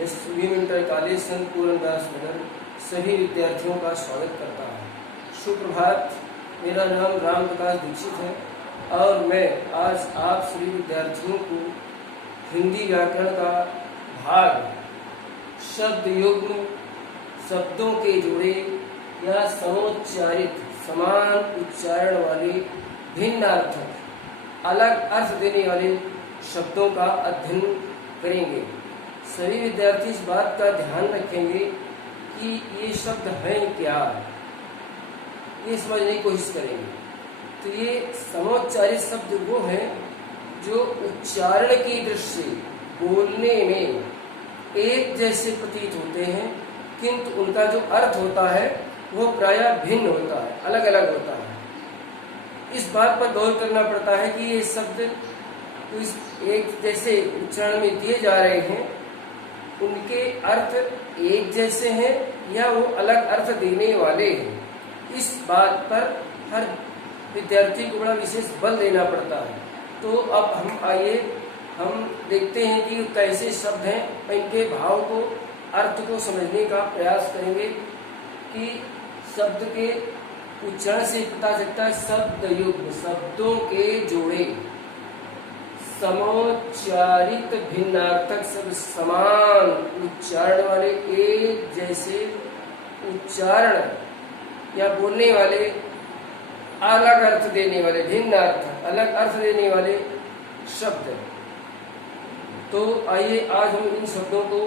सुबीम inter college संत पूरनदास नगर सभी विद्यार्थियों का स्वागत करता हूँ। सुप्रभात। मेरा नाम राम प्रकाश दीक्षित है और मैं आज आप सभी विद्यार्थियों को हिंदी व्याकरण का भाग शब्द युग्म, शब्दों के जोड़े या समोच्चारित समान उच्चारण वाले भिन्न अर्थक अलग अर्थ देने वाले शब्दों का अध्ययन करेंगे। सभी विद्यार्थी इस बात का ध्यान रखेंगे कि ये शब्द हैं क्या, ये समझने की कोशिश करेंगे। तो ये समोच्चारित शब्द वो हैं जो उच्चारण की दृष्टि से बोलने में एक जैसे प्रतीत होते हैं, किंतु उनका जो अर्थ होता है वो प्रायः भिन्न होता है, अलग अलग होता है। इस बात पर गौर करना पड़ता है कि ये शब्द इस एक जैसे उच्चारण में दिए जा रहे हैं, उनके अर्थ एक जैसे हैं या वो अलग अर्थ देने वाले हैं। इस बात पर हर विद्यार्थी को बड़ा विशेष बल देना पड़ता है। तो अब हम देखते हैं कि कैसे शब्द हैं, इनके भाव को, अर्थ को समझने का प्रयास करेंगे कि शब्द के उच्चारण से पता चलता है शब्द युग्म, शब्दों के जोड़े, समोच्चारित भिन्नार्थक शब्द, समान उच्चारण वाले, एक जैसे उच्चारण या बोलने वाले, अलग अर्थ देने वाले, भिन्न अर्थ, अलग अर्थ देने वाले शब्द। तो आइए आज हम इन शब्दों को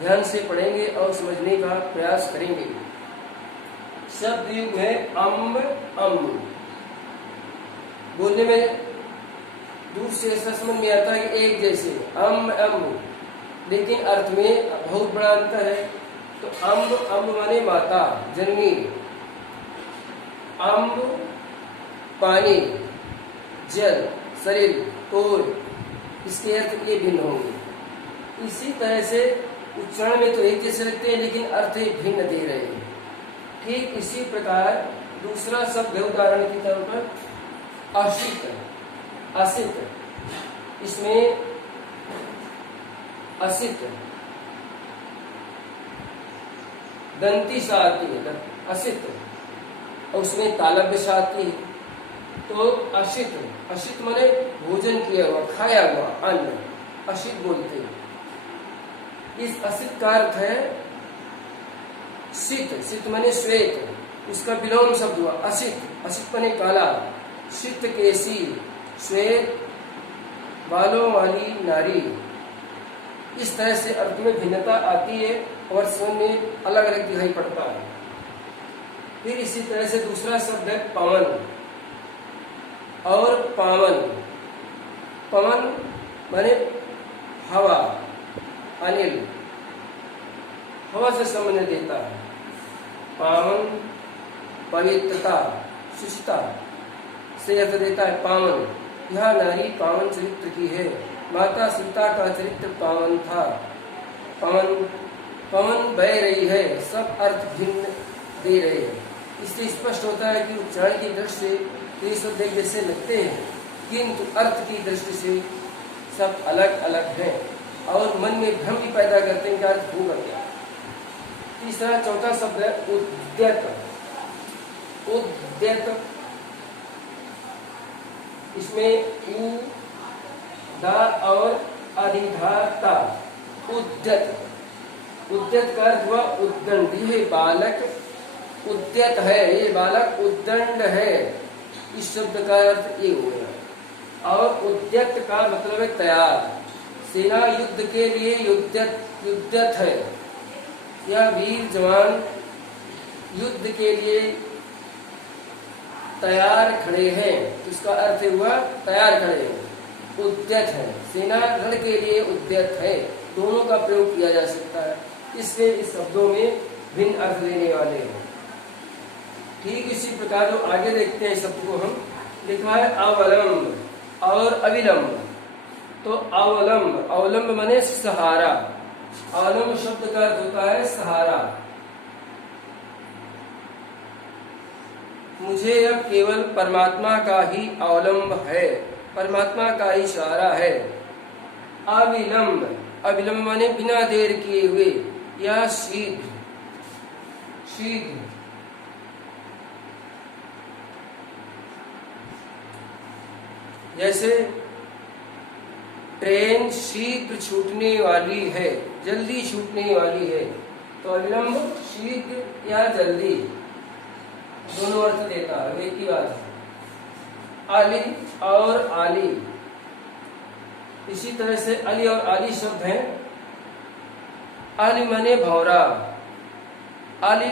ध्यान से पढ़ेंगे और समझने का प्रयास करेंगे। शब्द युग्म है अम्ब, अम्ब। बोलने में दूर से ऐसा समझ में आता है कि एक जैसे अम्ब अम्ब, लेकिन अर्थ में बहुत बड़ा अंतर है। तो अम्ब अम्ब माने माता, जननी, अम्ब पानी, जल, शरीर, तोर, इसके अर्थ ये भिन्न होंगे। इसी तरह से उच्चारण में तो एक जैसे लगते हैं, लेकिन अर्थ भिन्न दे रहे हैं। ठीक इसी प्रकार दूसरा शब्द है, उदाहरण के तौर पर असित, असित। इसमें असित दंती सा आती है, असित, और उसमें तालव्य सा आती है। तो असित, असित माने भोजन किया हुआ, खाया हुआ अन्न, असित बोलते हैं। इस असित का अर्थ है सित, सित माने श्वेत, उसका विलोम शब्द हुआ असित, असित माने काला, सित केसी, श्वेत बालों वाली नारी। इस तरह से अर्थ में भिन्नता आती है और समझ में अलग अलग दिखाई पड़ता है। फिर इसी तरह से दूसरा शब्द है पवन और पावन। पवन माने हवा, अनिल, हवा से संबंध देता है। पावन पवित्रता, शुचिता से अर्थ देता है पावन। यह नारी पावन चरित्र की है, माता सीता का चरित्र पावन था। पवन, पवन बह रही है, सब अर्थ भिन्न दे रहे हैं। इससे स्पष्ट होता है कि उच्चारण की दृष्टि से ये शब्द एक जैसे लगते हैं, किंतु अर्थ की दृष्टि से सब अलग अलग हैं और मन में भ्रम भी पैदा करते हैं कि अर्थ होगा क्या। तीसरा चौथा शब्द है उद्यत, उद्यत। इसमें उ, दा और अधिधाता, उद्यत। उद्यत का अर्थ हुआ उद्दंड। ये बालक उद्यत है, ये बालक उद्दंड है। इस शब्द का अर्थ ये हो गया। और उद्यत का मतलब है तैयार, सेना युद्ध के लिए युद्धत है, या वीर जवान युद्ध के लिए तैयार खड़े हैं। तो इसका अर्थ हुआ तैयार खड़े हैं, उद्यत है, सेना रण के लिए उद्यत है। दोनों का प्रयोग किया जा सकता है, इसलिए इस शब्दों में भिन्न अर्थ देने वाले हैं। ठीक इसी प्रकार जो आगे देखते हैं शब्द को हम, लिखा है अवलंब और अविलंब। तो अवलंब, अवलंब माने सहारा। अवलंब शब्द का अर्थ होता है सहारा। मुझे अब केवल परमात्मा का ही अवलंब है, परमात्मा का ही सहारा है। अविलंब, अविलंब माने बिना देर किए हुए या शीघ्र। शीघ्र जैसे ट्रेन शीघ्र छूटने वाली है, जल्दी छूटने वाली है, तो अविलंब शीघ्र या जल्दी दोनों अर्थ देता है, एक ही बात है। आली और आली, इसी तरह से अली और आली शब्द हैं। आली माने भौरा, आली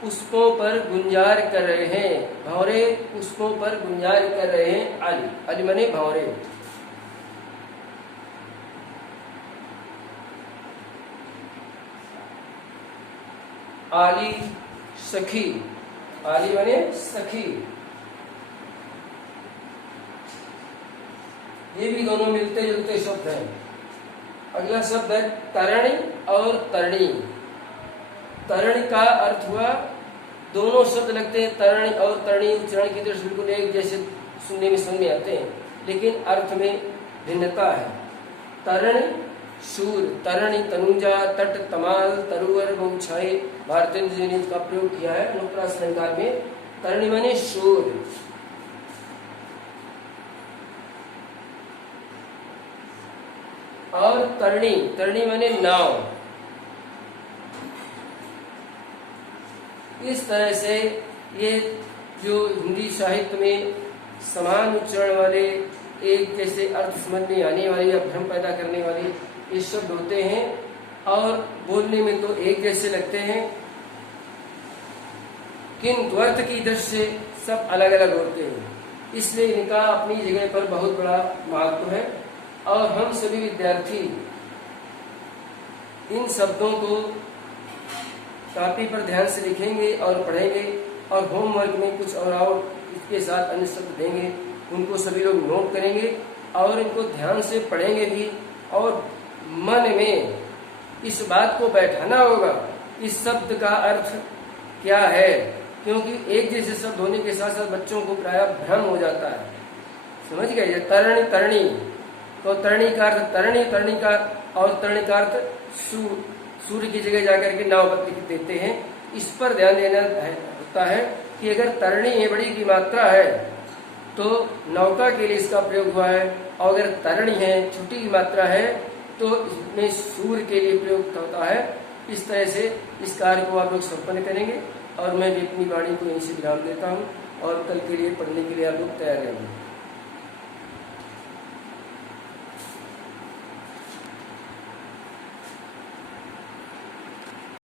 पुष्पों पर गुंजार कर रहे हैं, भौरे पुष्पों पर गुंजार कर रहे हैं। आली, आली माने भौरे। आली सखी, आली माने सखी, ये भी दोनों मिलते जुलते शब्द हैं। अगला शब्द है तरणी और तरणी। तरण का अर्थ हुआ, दोनों शब्द लगते हैं तरणी और तरणी, उच्चारण की दृष्टि बिल्कुल एक जैसे सुनने में समझ में आते हैं, लेकिन अर्थ में भिन्नता है। तरण शूर, तरणी तनुजा, तट तमाल, तरुवर बहुछाई, भारतेंद्र जी ने इसका प्रयोग किया है अनुप्रास अलंकार में। तरणी माने शूर, और तरणी, तरणी माने नाव। इस तरह से ये जो हिंदी साहित्य में समान उच्चारण वाले, एक जैसे अर्थ समझ में आने वाले या भ्रम पैदा करने वाले ये शब्द होते हैं, और बोलने में तो एक जैसे लगते हैं, किंतु अर्थ की दृष्टि से सब अलग अलग होते हैं। इसलिए इनका अपनी जगह पर बहुत बड़ा महत्व है, और हम सभी विद्यार्थी इन शब्दों को कॉपी पर ध्यान से लिखेंगे और पढ़ेंगे, और होमवर्क में कुछ और इसके साथ अन्य शब्द देंगे, उनको सभी लोग नोट करेंगे और इनको ध्यान से पढ़ेंगे भी, और मन में इस बात को बैठाना होगा इस शब्द का अर्थ क्या है, क्योंकि एक जैसे शब्द होने के साथ साथ बच्चों को प्रायः भ्रम हो जाता है। समझ गए? तरणी, तरणी, तो तरणी का अर्थ तरणी, तरणी का और तरणी का अर्थ सूर्य की जगह जाकर के नाव पर लिख देते हैं। इस पर ध्यान देना होता है कि अगर तरणी है, बड़ी की मात्रा है, तो नौका के लिए इसका प्रयोग हुआ है, और अगर तरणी है, छोटी की मात्रा है, तो इसमें सूर्य के लिए प्रयोग होता है। इस तरह से इस कार्य को आप लोग संपन्न करेंगे, और मैं भी अपनी वाणी को यहीं से विराम देता हूँ, और कल के लिए पढ़ने के लिए आप लोग तैयार रहेंगे।